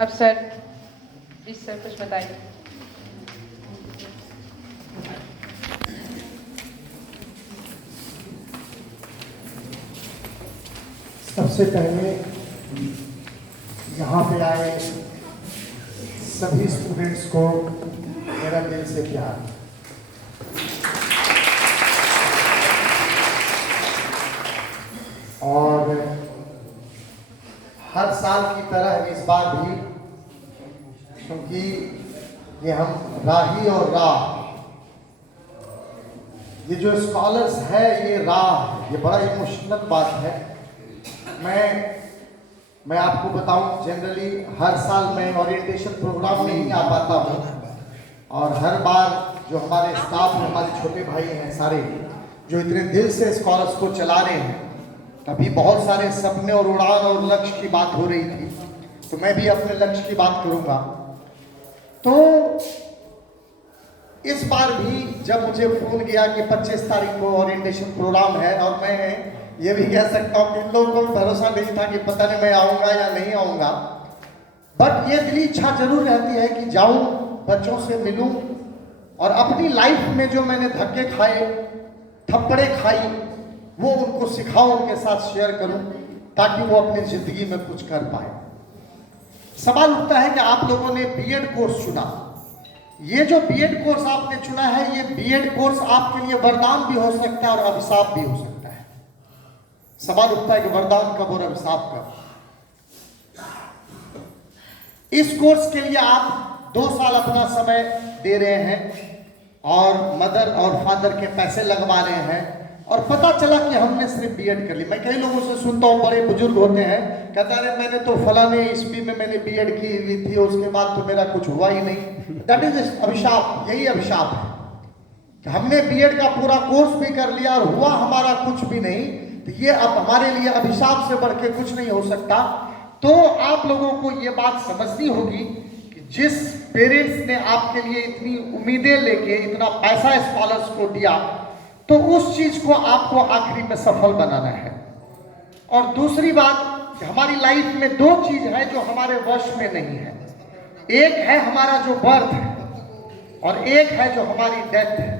अब sir please sir कुछ बताइए। सबसे पहले यहाँ पे आए सभी स्टूडेंट्स को मेरा दिल से प्यार। और हर साल की तरह इस बार भी, क्योंकि ये हम राही और राह, ये जो स्कॉलर्स है ये राह, ये बड़ा इमोशनल बात है। मैं आपको बताऊं, जनरली हर साल मैं ओरिएंटेशन प्रोग्राम में ही आ पाता हूँ, और हर बार जो हमारे स्टाफ में हमारे छोटे भाई हैं सारे, जो इतने दिल से स्कॉलर्स को चला रहे हैं, तभी बहुत सारे सपने और उड़ान और लक्ष्य की बात हो रही थी, तो मैं भी अपने लक्ष्य की बात करूंगा। तो इस बार भी जब मुझे फोन किया कि 25 तारीख को ओरिएंटेशन प्रोग्राम है, और मैं ये भी कह सकता हूँ कि इन लोगों को भरोसा नहीं था कि पता नहीं मैं आऊँगा या नहीं आऊँगा, बट ये दिली इच्छा जरूर रहती है कि जाऊँ, बच्चों से मिलूँ, और अपनी लाइफ में जो मैंने धक्के खाए, थप्पड़े खाई, वो उनको सिखाऊं, उनके साथ शेयर करूं, ताकि वो अपनी जिंदगी में कुछ कर पाए। सवाल उठता है कि आप लोगों ने बीएड कोर्स चुना, ये जो बीएड कोर्स आपने चुना है, ये बीएड कोर्स आपके लिए वरदान भी हो सकता है और अभिशाप भी हो सकता है। सवाल उठता है कि वरदान कब और अभिशाप कब। इस कोर्स के लिए आप 2 साल अपना समय दे रहे हैं, और मदर और फादर के पैसे लगवा रहे हैं, और पता चला कि हमने सिर्फ बीएड कर ली। मैं कई लोगों से सुनता हूँ, बड़े बुजुर्ग होते हैं, कहता है मैंने तो फलाने ईस्वी में मैंने बीएड की हुई थी, उसके बाद तो मेरा कुछ हुआ ही नहीं। दैट इज अभिशाप, यही अभिशाप है कि हमने बीएड का पूरा कोर्स भी कर लिया और हुआ हमारा कुछ भी नहीं, तो ये अब हमारे लिए अभिशाप से बढ़ के कुछ नहीं हो सकता। तो आप लोगों को ये बात समझनी होगी कि जिस पेरेंट्स ने आपके लिए इतनी उम्मीदें लेके इतना पैसा स्कॉलर्स को दिया, तो उस चीज को आपको आखिरी में सफल बनाना है। और दूसरी बात, हमारी लाइफ में 2 चीज है जो हमारे वश में नहीं है। एक है हमारा जो बर्थ है, और एक है जो हमारी डेथ है।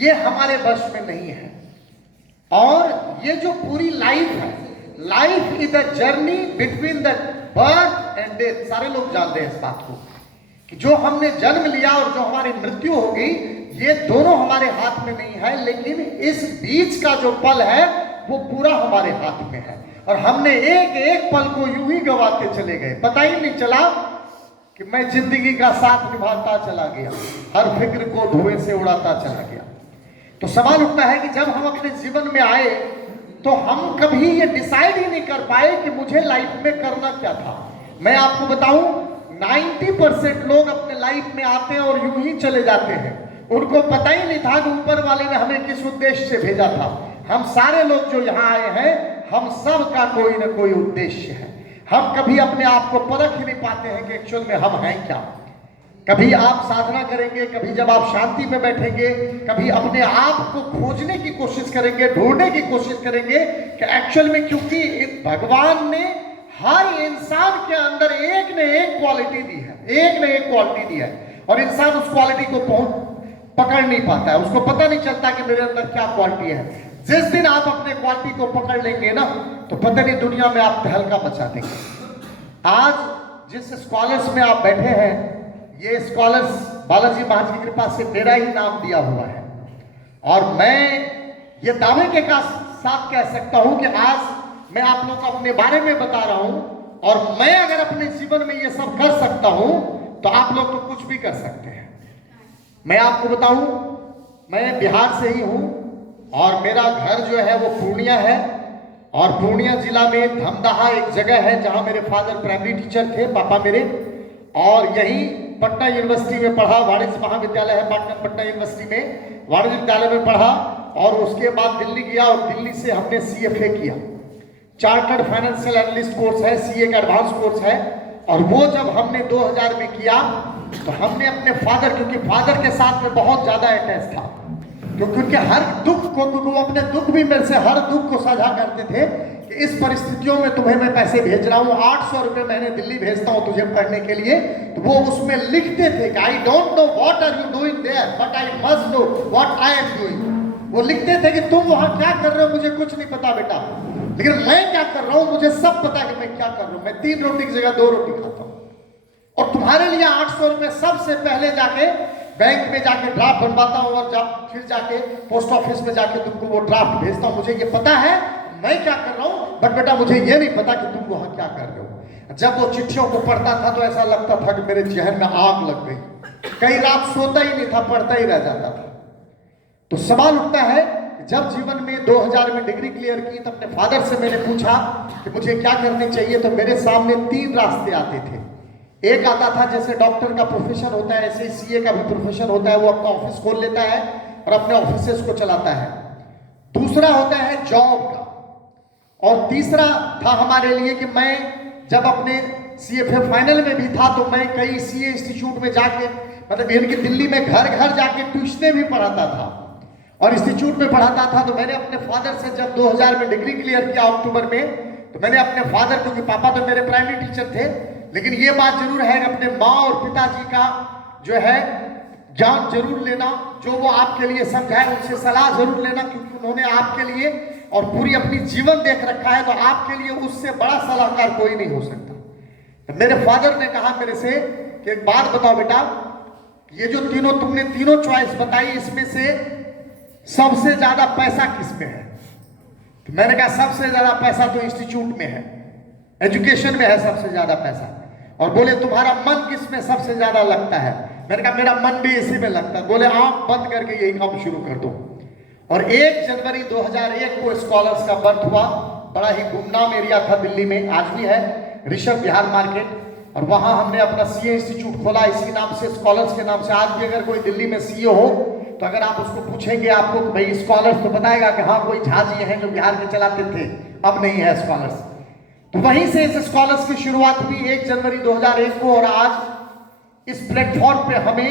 ये हमारे वश में नहीं है। और ये जो पूरी लाइफ है, life is the journey between the birth and death. सारे लोग जानते हैं इस बात को कि जो हमने जन्म लिया और जो हमारी मृत्यु होगी, ये दोनों हमारे हाथ में नहीं है, लेकिन इस बीच का जो पल है वो पूरा हमारे हाथ में है। और हमने एक एक पल को यूं ही गवाते चले गए, पता ही नहीं चला कि मैं जिंदगी का साथ निभाता चला गया, हर फिक्र को धुएं से उड़ाता चला गया। तो सवाल उठता है कि जब हम अपने जीवन में आए, तो हम कभी ये डिसाइड ही नहीं कर पाए कि मुझे लाइफ में करना क्या था। मैं आपको बताऊं, 90% लोग अपने लाइफ में आते हैं और यूं ही चले जाते हैं, उनको पता ही नहीं था कि ऊपर वाले ने हमें किस उद्देश्य से भेजा था। हम सारे लोग जो यहाँ आए हैं, हम सब का कोई ना कोई उद्देश्य है। हम कभी अपने आप को परख ही नहीं पाते हैं कि एक्चुअल में हम हैं क्या। कभी आप साधना करेंगे, कभी जब आप शांति में बैठेंगे, कभी अपने आप को खोजने की कोशिश करेंगे, ढूंढने की कोशिश करेंगे कि एक्चुअल में, क्योंकि भगवान ने हर इंसान के अंदर एक न एक क्वालिटी दी है, एक न एक क्वालिटी दी है, और इंसान उस क्वालिटी को पकड़ नहीं पाता है। उसको पता नहीं चलता कि मेरे अंदर क्या क्वालिटी है। जिस दिन आप अपने क्वालिटी को पकड़ लेंगे ना, तो पता नहीं दुनिया में आप तहलका मचा देंगे। आज जिस स्कॉलर्स में आप बैठे हैं, ये स्कॉलर्स बालाजी महाराज की कृपा से मेरा ही नाम दिया हुआ है, और मैं ये दावे के साथ कह सकता हूं कि आज मैं आप लोगों को अपने बारे में बता रहा हूं, और मैं अगर अपने जीवन में ये सब कर सकता हूं, तो आप लोग तो कुछ भी कर सकते हैं। मैं आपको बताऊं, मैं बिहार से ही हूं, और मेरा घर जो है वो पूर्णिया है, और पूर्णिया जिला में धमदाहा एक जगह है जहां मेरे फादर प्राइमरी टीचर थे, पापा मेरे, और यही पटना यूनिवर्सिटी में पढ़ा। वाणिज्य महाविद्यालय है पटना यूनिवर्सिटी में, वाणिज्य विद्यालय में पढ़ा, और उसके बाद दिल्ली गया, और दिल्ली से हमने CFA किया, चार्टर्ड फाइनेंशियल एनालिस्ट कोर्स है, CA का एडवांस कोर्स है। और वो जब हमने 2000 में किया, तो हमने अपने फादर, क्योंकि फादर के साथ में बहुत ज्यादा अटैच था, क्योंकि उनके हर दुख को, क्योंकि वो अपने दुख भी मेरे से हर दुख को साझा करते थे कि इस परिस्थितियों में तुम्हें मैं पैसे भेज रहा हूँ, 800 रुपये महीने दिल्ली भेजता हूँ तुझे पढ़ने के लिए। तो वो उसमें लिखते थे कि I don't know what are you doing there but I must know what I am doing. वो लिखते थे कि तुम वहां क्या कर रहे हो मुझे कुछ नहीं पता बेटा, लेकिन मैं क्या कर रहा हूं मुझे सब पता है कि मैं क्या कर रहा हूं। मैं 3 रोटी की जगह 2 रोटी खाता हूं और तुम्हारे लिए 800 रुपये सबसे पहले जाके बैंक में जाके ड्राफ्ट बनवाता हूं और जब फिर जाके पोस्ट ऑफिस में जाके तुमको वो ड्राफ्ट भेजता हूं। मुझे ये पता है मैं क्या कर रहा हूं, बट बेटा मुझे ये नहीं पता कि तुम वहां क्या कर रहे हो। जब वो चिट्ठियों को पढ़ता था तो ऐसा लगता था कि मेरे जहन में आग लग गई, कई रात सोता ही नहीं था, पढ़ता ही रह जाता था। तो सवाल उठता है, जब जीवन में 2000 में डिग्री क्लियर की तो अपने फादर से मैंने पूछा कि मुझे क्या करनी चाहिए, तो मेरे सामने 3 रास्ते आते थे। एक आता था जैसे डॉक्टर का प्रोफेशन होता है ऐसे सीए का भी प्रोफेशन होता है, वो अपना ऑफिस खोल लेता है और अपने ऑफिस को चलाता है। दूसरा होता है जॉब का, और तीसरा था हमारे लिए कि मैं जब अपने सीएफए फाइनल में भी था तो मैं कई सीए इंस्टीट्यूट में जाके, मतलब इनकी दिल्ली में घर घर जाके ट्यूशने भी पढ़ाता था और इंस्टीट्यूट में पढ़ाता था। तो मैंने अपने फादर से जब 2000 में डिग्री क्लियर किया अक्टूबर में, तो मैंने अपने फादर, क्योंकि पापा तो मेरे प्राइमरी टीचर थे, लेकिन ये बात जरूर है कि अपने माँ और पिताजी का जो है ज्ञान जरूर लेना, जो वो आपके लिए समझाए उनसे सलाह जरूर लेना, क्योंकि उन्होंने आपके लिए और पूरी अपनी जीवन देख रखा है, तो आपके लिए उससे बड़ा सलाहकार कोई नहीं हो सकता। तो मेरे फादर ने कहा मेरे से कि एक बात बताओ बेटा, ये जो तुमने तीनों चॉइस बताई इसमें से सबसे ज्यादा पैसा किस में है? तो मैंने कहा सबसे ज्यादा पैसा तो इंस्टीट्यूट में है, एजुकेशन में है सबसे ज्यादा पैसा। और बोले तुम्हारा मन किस में सबसे ज्यादा लगता है? मैंने कहा मेरा मन भी इसी में लगता है। बोले आंख बंद करके यही काम शुरू कर दो। और 1 जनवरी 2001 को स्कॉलर्स का बर्थ हुआ। बड़ा ही गुमनाम एरिया था दिल्ली में, आज भी है, ऋषभ विहार मार्केट, और वहां हमने अपना सीए इंस्टीट्यूट खोला इसी नाम से, स्कॉलर्स के नाम से। आज भी अगर कोई दिल्ली में सीए हो तो अगर आप उसको पूछेंगे आपको भाई स्कॉलर्स, तो बताएगा कि हाँ कोई झा जी हैं जो बिहार के चलाते थे, अब नहीं है स्कॉलर्स। तो वहीं से इस स्कॉलर्स की शुरुआत हुई 1 जनवरी 2001 को, और आज इस प्लेटफॉर्म पे हमें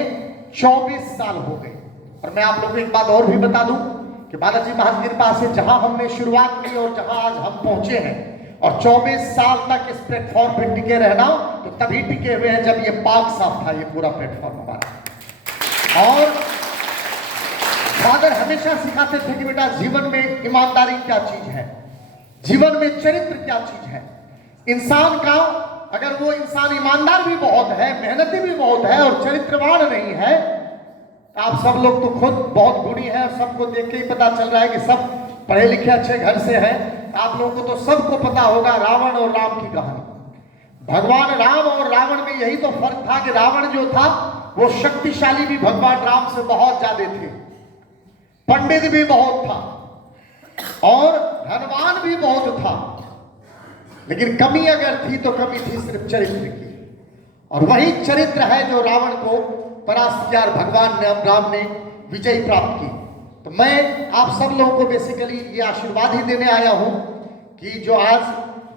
24 साल हो गए। और मैं आप लोगों को एक बात और भी बता दूं कि बालाजी महाराज की कृपा से जहां हमने शुरुआत की और जहां आज हम पहुंचे हैं, और 24 साल तक इस प्लेटफॉर्म पे टिके रहना, तो तभी टिके हुए हैं जब ये पाक साफ था, ये पूरा प्लेटफॉर्म हमारा। और फादर हमेशा सिखाते थे कि बेटा जीवन में ईमानदारी क्या चीज है, जीवन में चरित्र क्या चीज है। इंसान का अगर वो इंसान ईमानदार भी बहुत है, मेहनती भी बहुत है और चरित्रवान नहीं है, आप सब लोग तो खुद बहुत गुणी हैं और सबको देख के ही पता चल रहा है कि सब पढ़े लिखे अच्छे घर से हैं। आप लोगों को तो सबको पता होगा रावण और राम की कहानी। भगवान राम और रावण में यही तो फर्क था कि रावण जो था वो शक्तिशाली भी भगवान राम से बहुत ज्यादा थे, पंडित भी बहुत था और धनवान भी बहुत था, लेकिन कमी अगर थी तो कमी थी सिर्फ चरित्र की। और वही चरित्र है जो रावण को परास्त किया और भगवान राम ने विजय प्राप्त की। तो मैं आप सब लोगों को बेसिकली ये आशीर्वाद ही देने आया हूं कि जो आज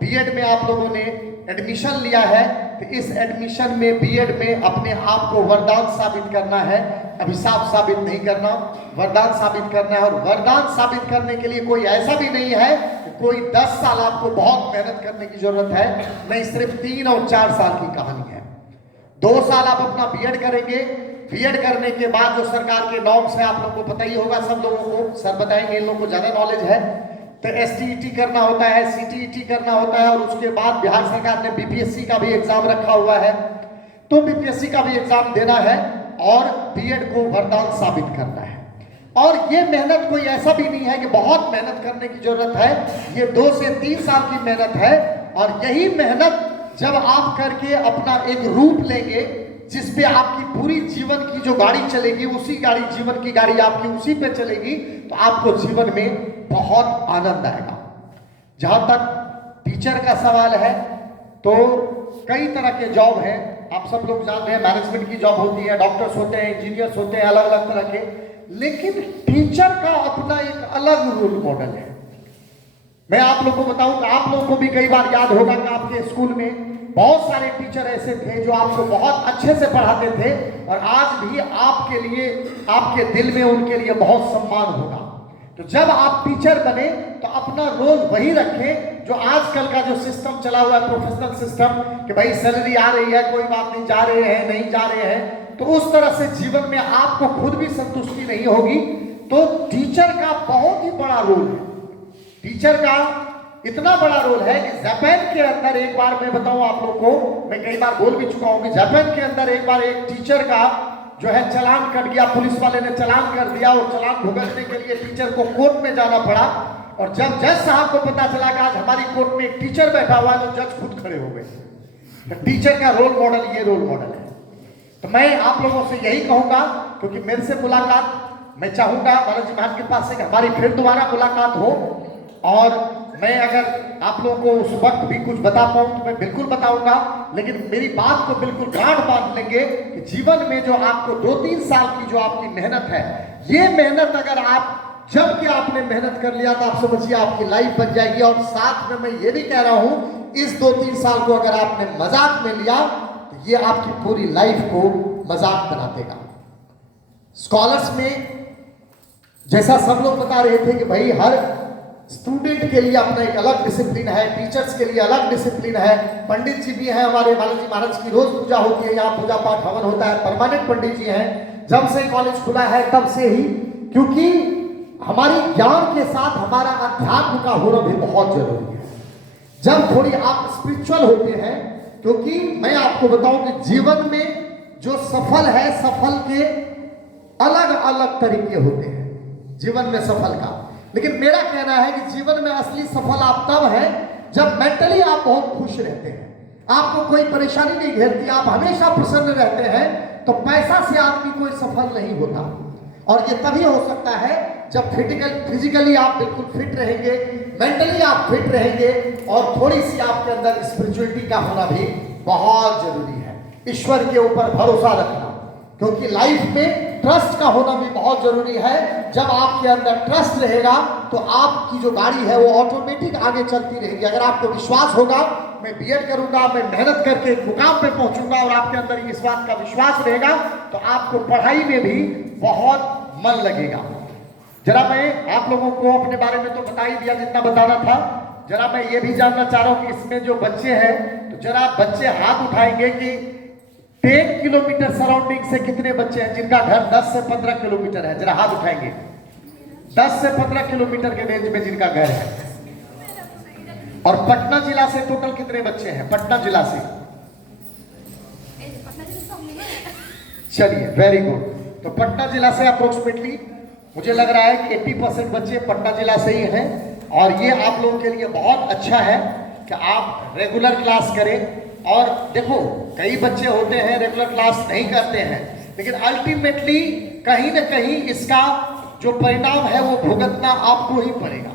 बीएड में आप लोगों ने एडमिशन लिया है, तो इस एडमिशन में बीएड में अपने आप को वरदान साबित करना है, अभिशाप साबित नहीं करना, वरदान साबित करना है। और वरदान साबित करने के लिए कोई ऐसा भी नहीं है कि कोई 10 साल आपको बहुत मेहनत करने की जरूरत है, नहीं, सिर्फ 3 और 4 साल की कहानी है। 2 साल आप अपना बीएड करेंगे, बीएड करने के बाद जो सरकार के नॉर्म्स है आप लोगों को पता ही होगा, सब लोगों को सर बताएंगे, इन लोगों को ज्यादा नॉलेज है। तो एसटीईटी करना होता है, सीटीईटी करना होता है, और उसके बाद बिहार सरकार ने बीपीएससी का भी एग्जाम रखा हुआ है, तो बीपीएससी का भी एग्जाम देना है और बीएड को वरदान साबित करना है। और ये मेहनत कोई ऐसा भी नहीं है कि बहुत मेहनत करने की जरूरत है, ये 2 से 3 साल की मेहनत है। और यही मेहनत जब आप करके अपना एक रूप लेंगे जिसपे आपकी पूरी जीवन की जो गाड़ी चलेगी, उसी गाड़ी, जीवन की गाड़ी आपकी उसी पे चलेगी, तो आपको जीवन में बहुत आनंद आएगा। जहां तक टीचर का सवाल है, तो कई तरह के जॉब हैं, आप सब लोग जानते हैं, मैनेजमेंट की जॉब होती है, डॉक्टर्स होते हैं, इंजीनियर्स होते हैं, अलग अलग तरह के, लेकिन टीचर का अपना एक अलग रोल मॉडल है। मैं आप लोगों को बताऊं कि आप लोगों को भी कई बार याद होगा कि आपके स्कूल में बहुत सारे टीचर ऐसे थे जो आपको बहुत अच्छे से पढ़ाते थे और आज भी आपके लिए, आपके दिल में उनके लिए बहुत सम्मान होगा। तो जब आप टीचर बने तो अपना रोल वही रखें जो आजकल का जो सिस्टम चला हुआ है, प्रोफेशनल सिस्टम, कि भाई सैलरी आ रही है, कोई बात नहीं, जा रहे हैं नहीं जा रहे हैं, तो उस तरह से जीवन में आपको खुद भी संतुष्टि नहीं होगी। तो टीचर का बहुत ही बड़ा रोल है। टीचर का इतना बड़ा रोल है कि जापान के अंदर, एक बार मैं बताऊं आप लोग को, मैं कई बार बोल भी चुका हूं कि जापान के अंदर एक बार एक टीचर का जो है चालान कट गया, पुलिस वाले ने चालान कर दिया और चालान भुगतने के लिए टीचर को कोर्ट में जाना पड़ा। और जब जज साहब को पता चला कि आज हमारी कोर्ट में एक टीचर बैठा हुआ है, तो जज खुद खड़े हो गए। तो टीचर का रोल मॉडल ये रोल मॉडल है। तो मैं आप लोगों से यही कहूंगा, क्योंकि मेरे से मुलाकात, मैं चाहूंगा बालाजी महाराज के पास से कि हमारी फिर दोबारा मुलाकात हो, और मैं अगर आप लोगों को उस वक्त भी कुछ बता पाऊं तो मैं बिल्कुल बताऊंगा, लेकिन मेरी बात को बिल्कुल गांठ बांध लेंगे कि जीवन में जो आपको 2-3 साल की जो आपकी मेहनत है, ये मेहनत अगर आप जब कि आपने मेहनत कर लिया तो आप समझिए आपकी लाइफ बन जाएगी। और साथ में मैं ये भी कह रहा हूं, इस 2-3 साल को अगर आपने मजाक में लिया तो ये आपकी पूरी लाइफ को मजाक बना देगा। स्कॉलर्स में जैसा सब लोग बता रहे थे कि भाई हर स्टूडेंट के लिए अपना एक अलग डिसिप्लिन है, टीचर्स के लिए अलग डिसिप्लिन है, पंडित जी भी हैं हमारे, बालाजी महाराज की रोज पूजा होती है, यहाँ पूजा पाठ हवन होता है, परमानेंट पंडित जी हैं, जब से कॉलेज खुला है तब से ही, क्योंकि हमारी ज्ञान के साथ हमारा अध्यात्म का होना भी बहुत जरूरी है। जब थोड़ी आप स्पिरिचुअल होते हैं, क्योंकि मैं आपको बताऊं कि जीवन में जो सफल है, सफल के अलग अलग तरीके होते हैं जीवन में सफल का, लेकिन मेरा कहना है कि जीवन में असली सफल आप तब है जब मेंटली आप बहुत खुश रहते हैं, आपको कोई परेशानी नहीं घेरती, आप हमेशा प्रसन्न रहते हैं, तो पैसा से आदमी कोई सफल नहीं होता। और ये तभी हो सकता है जब फिजिकली आप बिल्कुल फिट रहेंगे, मेंटली आप फिट रहेंगे, और थोड़ी सी आपके अंदर स्पिरिचुअलिटी का होना भी बहुत जरूरी है। ईश्वर के ऊपर भरोसा रखना, क्योंकि लाइफ में ट्रस्ट का होना भी बहुत जरूरी है। जब आपके अंदर ट्रस्ट रहेगा तो आपकी जो गाड़ी है वो ऑटोमेटिक आगे चलती रहेगी। अगर आपको विश्वास होगा मैं बीएड करूंगा, मैं मेहनत करके एक मुकाम पे पहुंचूंगा, और आपके अंदर इस बात का विश्वास रहेगा, तो आपको पढ़ाई में भी बहुत मन लगेगा। जरा मैं आप लोगों को अपने बारे में तो बता ही दिया जितना बताना था, जरा मैं ये भी जानना चाह रहा हूं कि इसमें जो बच्चे हैं, तो जरा बच्चे हाथ उठाएंगे कि 10 किलोमीटर सराउंडिंग से कितने बच्चे हैं जिनका घर 10 से 15 किलोमीटर है? जरा हाथ उठाएंगे। 10 से 15 किलोमीटर के रेंज में जिनका घर है। और पटना जिला से टोटल कितने बच्चे हैं पटना जिला से? चलिए, वेरी गुड। तो पटना जिला से अप्रोक्सीमेटली मुझे लग रहा है कि 80% बच्चे पटना जिला से ही हैं। और ये आप लोगों के लिए बहुत अच्छा है कि आप रेगुलर क्लास करें। और देखो, कई बच्चे होते हैं रेगुलर क्लास नहीं करते हैं, लेकिन अल्टीमेटली कहीं ना कहीं इसका जो परिणाम है वो भुगतना आपको ही पड़ेगा।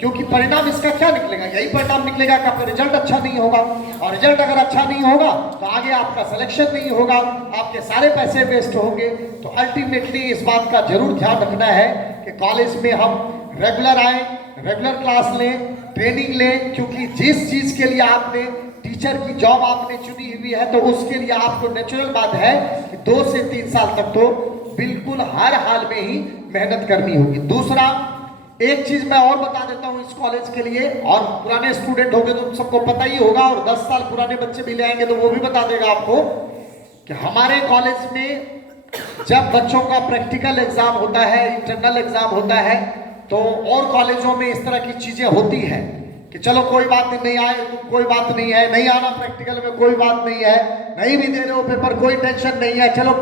क्योंकि परिणाम इसका क्या निकलेगा? यही परिणाम निकलेगा कि आपका रिजल्ट अच्छा नहीं होगा, और रिजल्ट अगर अच्छा नहीं होगा तो आगे आपका सिलेक्शन नहीं होगा, आपके सारे पैसे वेस्ट होंगे। तो अल्टीमेटली इस बात का जरूर ध्यान रखना है कि कॉलेज में हम रेगुलर आए, रेगुलर क्लास लें, ट्रेनिंग लें, क्योंकि जिस चीज के लिए आपने टीचर की जॉब आपने चुनी हुई है, तो उसके लिए आपको नेचुरल बात है कि 2 से 3 साल तक तो बिल्कुल हर हाल में ही मेहनत करनी होगी। दूसरा, एक चीज मैं और बता देता हूं इस कॉलेज के लिए, और पुराने स्टूडेंट होंगे तो सबको पता ही होगा, और 10 साल पुराने बच्चे भी ले आएंगे तो वो भी बता देगा आपको कि हमारे कॉलेज में जब बच्चों का प्रैक्टिकल एग्जाम होता है, इंटरनल एग्जाम होता है, तो और कॉलेजों में इस तरह की चीजें होती है कि चलो कोई बात नहीं आए तो कोई बात नहीं है, नहीं आना प्रैक्टिकल में कोई बात नहीं है, नहीं भी दे रहे हो पेपर कोई टेंशन नहीं है, चलो